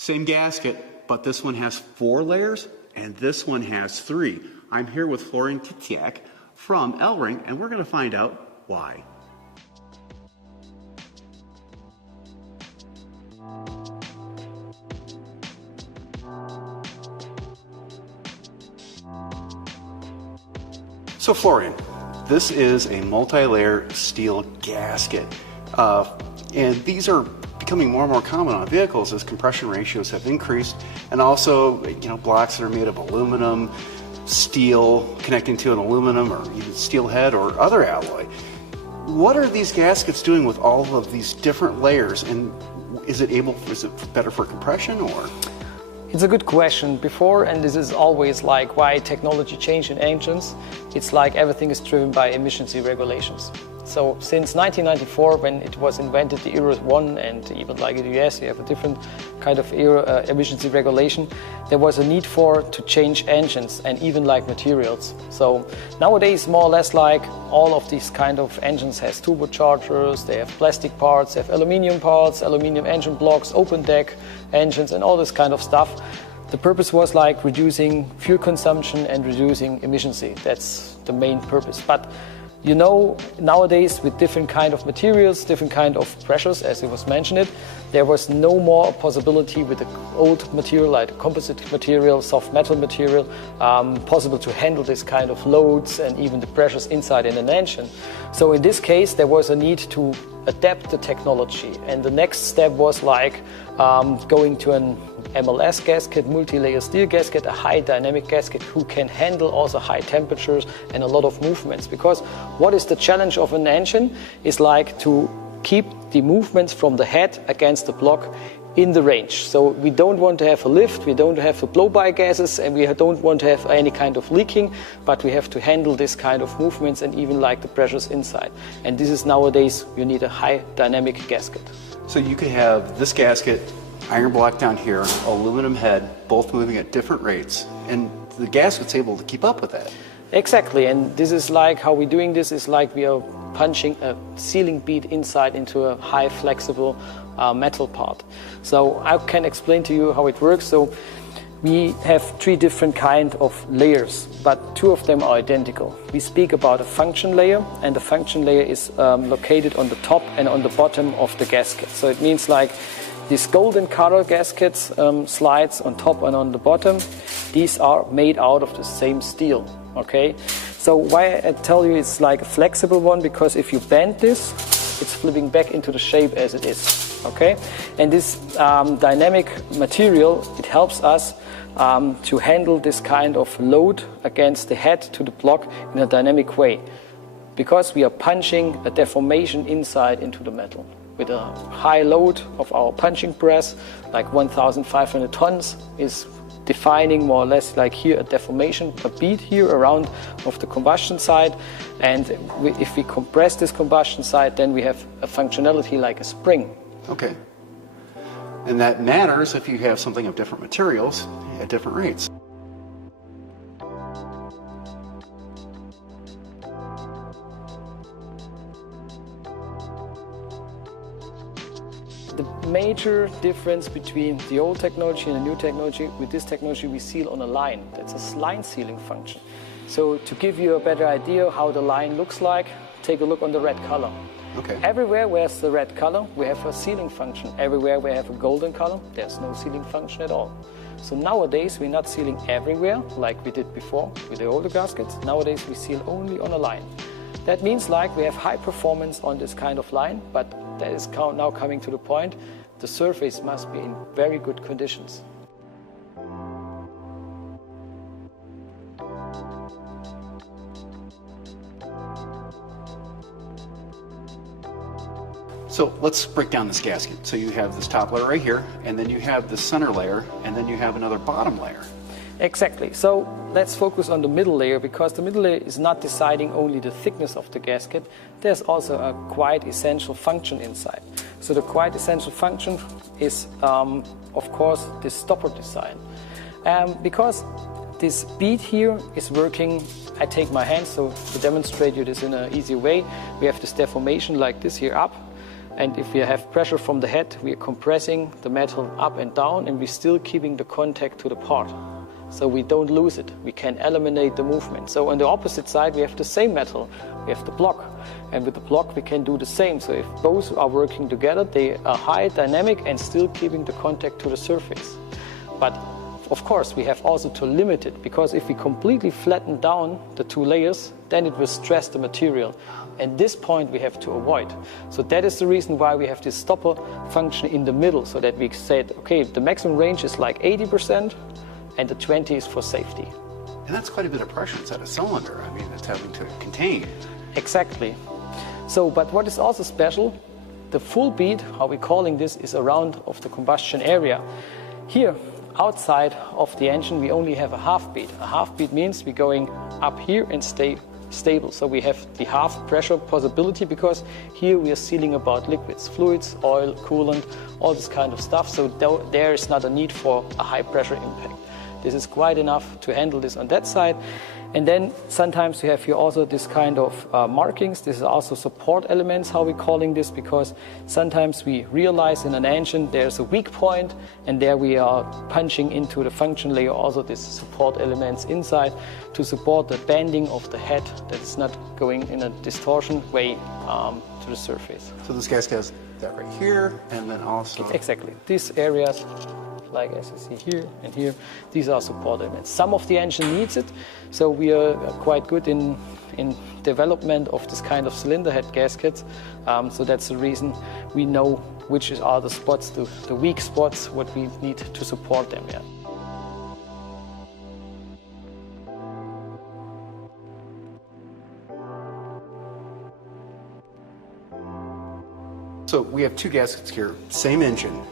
Same gasket, but this one has 4 layers and this one has 3. I'm here with Florian Kiziak from Elring, and we're going to find out why. So Florian, this is a multi-layer steel gasket, and these are becoming more and more common on vehicles as compression ratios have increased, and also blocks that are made of aluminum, steel connecting to an aluminum or even steel head or other alloy. What are these gaskets doing with all of these different layers, and is it better for compression or? It's a good question. Before, and this is always like why technology change in engines, it's like everything is driven by emissions regulations. So since 1994, when it was invented, the Euro 1, and even like in the US, we have a different kind of emissions regulation, there was a need to change engines and even like materials. So nowadays, more or less like all of these kind of engines has turbochargers, they have plastic parts, they have aluminium parts, aluminium engine blocks, open deck engines and all this kind of stuff. The purpose was like reducing fuel consumption and reducing emissions. That's the main purpose. But nowadays with different kind of materials, different kind of pressures, as it was mentioned, there was no more possibility with the old material like composite material, soft metal material, possible to handle this kind of loads and even the pressures inside in an engine. So in this case, there was a need to adapt the technology, and the next step was like going to an MLS gasket, multi-layer steel gasket, a high dynamic gasket who can handle also high temperatures and a lot of movements. Because what is the challenge of an engine is like to keep the movements from the head against the block in the range. So we don't want to have a lift, we don't have to blow by gases, and we don't want to have any kind of leaking, but we have to handle this kind of movements and even like the pressures inside. And this is nowadays, you need a high dynamic gasket. So you could have this gasket, iron block down here, aluminum head, both moving at different rates, and the gasket's able to keep up with that. Exactly, and this is like how we're doing this is like we are punching a sealing bead inside into a high flexible metal part. So I can explain to you how it works. So we have 3 different kind of layers, but 2 of them are identical. We speak about a function layer, and the function layer is located on the top and on the bottom of the gasket. So it means like these golden color gaskets slides on top and on the bottom, these are made out of the same steel. Okay, so why I tell you it's like a flexible one, because if you bend this, it's flipping back into the shape as it is. Okay, and this dynamic material, it helps us to handle this kind of load against the head to the block in a dynamic way, because we are punching a deformation inside into the metal. With a high load of our punching press, like 1,500 tons, is defining more or less like here a deformation, a bead here around of the combustion side, and if we compress this combustion side, then we have a functionality like a spring. Okay, and that matters if you have something of different materials at different rates. The major difference between the old technology and the new technology, with this technology we seal on a line. That's a line sealing function. So to give you a better idea how the line looks like, take a look on the red color. Okay. Everywhere where it's the red color, we have a sealing function. Everywhere we have a golden color, there's no sealing function at all. So nowadays we're not sealing everywhere like we did before with the older gaskets. Nowadays we seal only on a line. That means like we have high performance on this kind of line, but that is now coming to the point, the surface must be in very good conditions. So let's break down this gasket. So you have this top layer right here, and then you have the center layer, and then you have another bottom layer. Exactly. So let's focus on the middle layer, because the middle layer is not deciding only the thickness of the gasket. There's also a quite essential function inside. So the quite essential function is, of course, this stopper design. Because this bead here is working, I take my hand, so to demonstrate you this in an easy way, we have this deformation like this here up. And if we have pressure from the head, we are compressing the metal up and down, and we're still keeping the contact to the part. So we don't lose it. We can eliminate the movement. So on the opposite side, we have the same metal. We have the block. And with the block, we can do the same. So if both are working together, they are high dynamic and still keeping the contact to the surface. But of course, we have also to limit it, because if we completely flatten down the two layers, then it will stress the material. And this point we have to avoid. So that is the reason why we have this stopper function in the middle, so that we said, okay, the maximum range is like 80%, and the 20 is for safety. And that's quite a bit of pressure inside a cylinder. I mean, it's having to contain. Exactly. So, but what is also special, the full bead, how we're calling this, is around of the combustion area. Here, outside of the engine, we only have a half bead. A half bead means we're going up here and stay stable. So we have the half pressure possibility, because here we are sealing about liquids, fluids, oil, coolant, all this kind of stuff. So there is not a need for a high pressure impact. This is quite enough to handle this on that side. And then sometimes we have here also this kind of markings. This is also support elements, how we're calling this, because sometimes we realize in an engine there's a weak point, and there we are punching into the function layer also these support elements inside to support the bending of the head, that it's not going in a distortion way to the surface. So this gasket has that right here, and then also... Exactly. These areas, like as you see here and here, these are support elements. Some of the engine needs it, so we are quite good in development of this kind of cylinder head gaskets. So that's the reason we know which are the spots, the weak spots, what we need to support them. Yeah. So we have two gaskets here, same engine.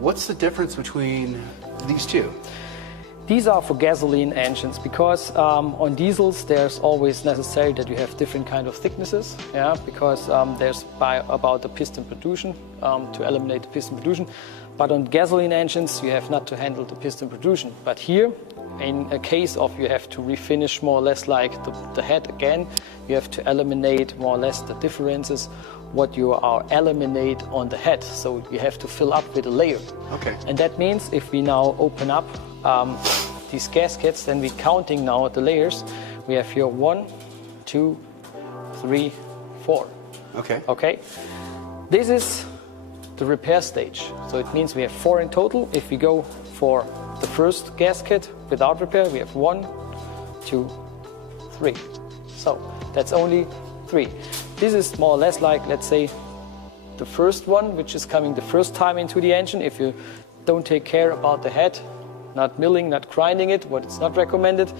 What's the difference between these two? These are for gasoline engines, because on diesels there's always necessary that you have different kind of thicknesses, yeah, because there's about the piston protrusion to eliminate the piston protrusion. But on gasoline engines you have not to handle the piston protrusion. But here, in a case of you have to refinish more or less like the head again, you have to eliminate more or less the differences what you are eliminate on the head. So you have to fill up with a layer. Okay. And that means if we now open up these gaskets, then we're counting now the layers. We have here 1, 2, 3, 4. Okay. Okay. This is the repair stage. So it means we have 4 in total. If we go for the first gasket without repair, we have 1, 2, 3. So that's only 3. This is more or less like, let's say, the first one, which is coming the first time into the engine. If you don't take care about the head, not milling, not grinding it, what is not recommended,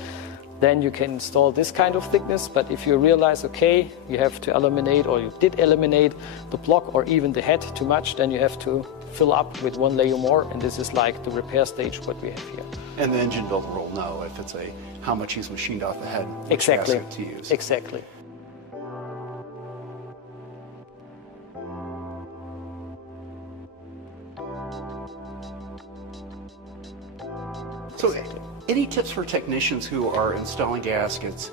then you can install this kind of thickness. But if you realize, okay, you have to eliminate, or you did eliminate the block or even the head too much, then you have to fill up with 1 layer more, and this is like the repair stage what we have here. And the engine builder will know if it's how much he's machined off the head, which Exactly. gasket to use. Exactly. So, any tips for technicians who are installing gaskets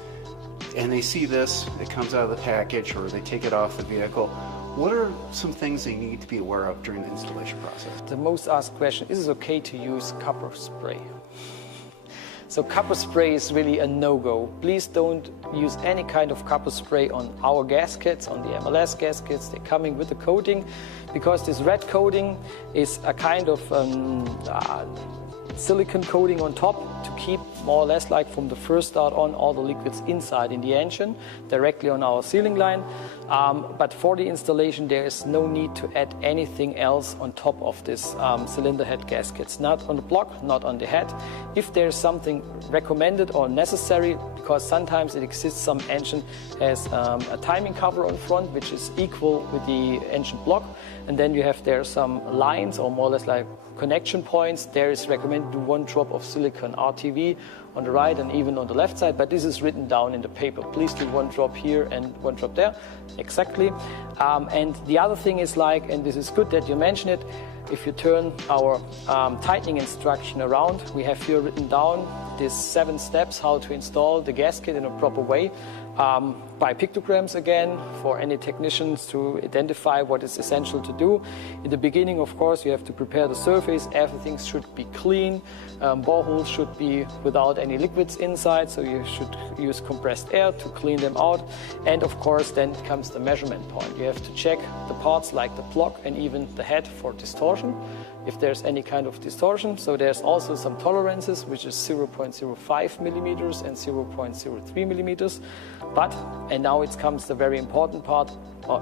and they see this, it comes out of the package, or they take it off the vehicle? What are some things they need to be aware of during the installation process? The most asked question, is it okay to use copper spray? So copper spray is really a no-go. Please don't use any kind of copper spray on our gaskets, on the MLS gaskets. They're coming with a coating, because this red coating is a kind of silicone coating on top to keep more or less like from the first start on all the liquids inside in the engine directly on our sealing line. But for the installation there is no need to add anything else on top of this cylinder head gaskets. Not on the block, not on the head. If there's something recommended or necessary, because sometimes it exists, some engine has a timing cover on front which is equal with the engine block, and then you have there some lines or more or less like connection points. There is recommended to do 1 drop of silicone RTV on the right and even on the left side, but this is written down in the paper. Please do 1 drop here and 1 drop there. Exactly. And the other thing is like, and this is good that you mention it, if you turn our tightening instruction around, we have here written down these 7 steps how to install the gasket in a proper way. By pictograms again, for any technicians to identify what is essential to do. In the beginning, of course, you have to prepare the surface. Everything should be clean. Boreholes should be without any liquids inside, so you should use compressed air to clean them out. And of course, then comes the measurement point. You have to check the parts like the block and even the head for distortion, if there's any kind of distortion. So there's also some tolerances, which is 0.05 millimeters and 0.03 millimeters. But, and now it comes the very important part,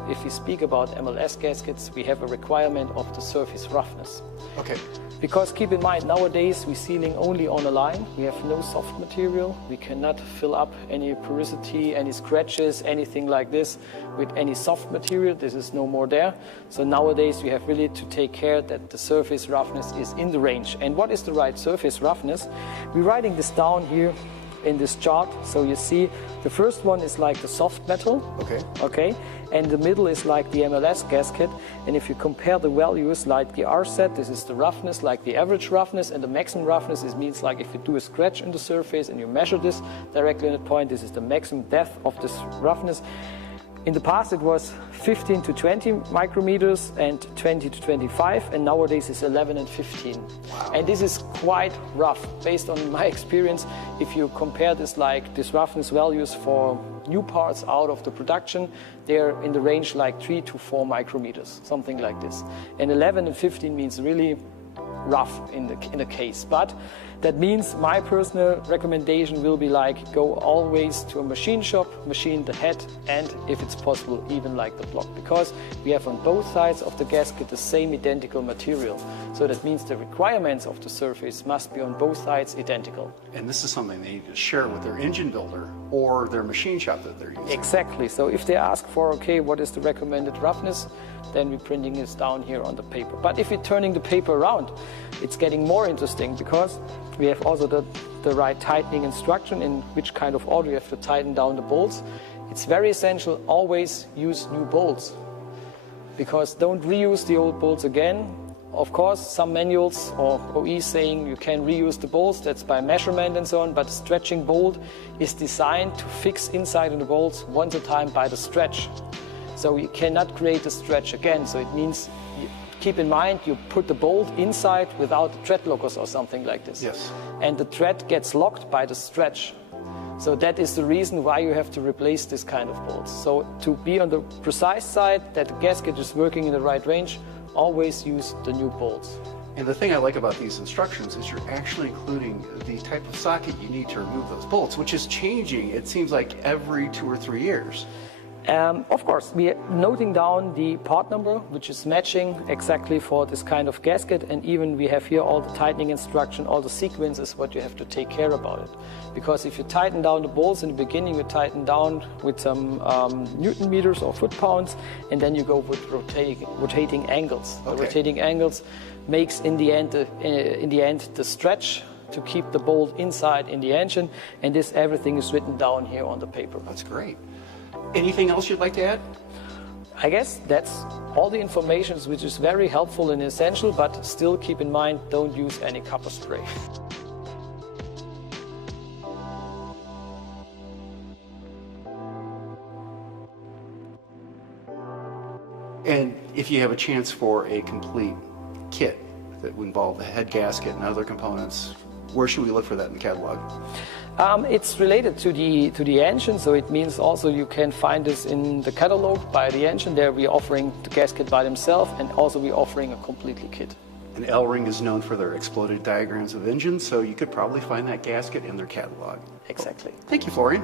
if we speak about MLS gaskets, we have a requirement of the surface roughness. Okay. Because keep in mind, nowadays we're sealing only on a line. We have no soft material. We cannot fill up any porosity, any scratches, anything like this with any soft material. This is no more there. So nowadays we have really to take care that the surface roughness is in the range. And what is the right surface roughness? We're writing this down here in this chart. So you see the first one is like the soft metal. Okay. And the middle is like the MLS gasket. And if you compare the values like the RZ, this is the roughness, like the average roughness, and the maximum roughness, it means like if you do a scratch in the surface and you measure this directly on the point, this is the maximum depth of this roughness. In the past it was 15 to 20 micrometers and 20 to 25, and nowadays it's 11 and 15. Wow. And this is quite rough. Based on my experience, if you compare this like this roughness values for new parts out of the production, they're in the range like 3 to 4 micrometers, something like this. And 11 and 15 means really rough in the case. But that means my personal recommendation will be like go always to a machine shop, machine the head, and if it's possible even like the block, because we have on both sides of the gasket the same identical material. So that means the requirements of the surface must be on both sides identical. And this is something they need to share with their engine builder or their machine shop that they're using. Exactly. So if they ask for, okay, what is the recommended roughness, then we're printing this down here on the paper. But if we're turning the paper around, it's getting more interesting, because we have also the right tightening instruction in which kind of order you have to tighten down the bolts. It's very essential, always use new bolts, because don't reuse the old bolts again. Of course, some manuals or OEs saying you can reuse the bolts, that's by measurement and so on, but a stretching bolt is designed to fix inside in the bolts once at a time by the stretch. So you cannot create a stretch again. So it means, keep in mind, you put the bolt inside without thread lockers or something like this. Yes. And the thread gets locked by the stretch. So that is the reason why you have to replace this kind of bolts. So to be on the precise side that the gasket is working in the right range, always use the new bolts. And the thing I like about these instructions is you're actually including the type of socket you need to remove those bolts, which is changing, it seems like, every 2 or 3 years. Of course, we are noting down the part number, which is matching exactly for this kind of gasket, and even we have here all the tightening instruction, all the sequences, what you have to take care about it. Because if you tighten down the bolts in the beginning, you tighten down with some Newton meters or foot pounds, and then you go with rotating angles. Okay. The rotating angles makes in the end the stretch to keep the bolt inside in the engine, and this everything is written down here on the paper. That's great. Anything else you'd like to add? I guess that's all the information, which is very helpful and essential, but still keep in mind, don't use any copper spray. And if you have a chance for a complete kit that would involve the head gasket and other components, where should we look for that in the catalog? It's related to the engine, so it means also you can find this in the catalog by the engine. There we're offering the gasket by themselves, and also we're offering a completely kit. And Elring is known for their exploded diagrams of engines, so you could probably find that gasket in their catalog. Exactly. Thank you, Florian.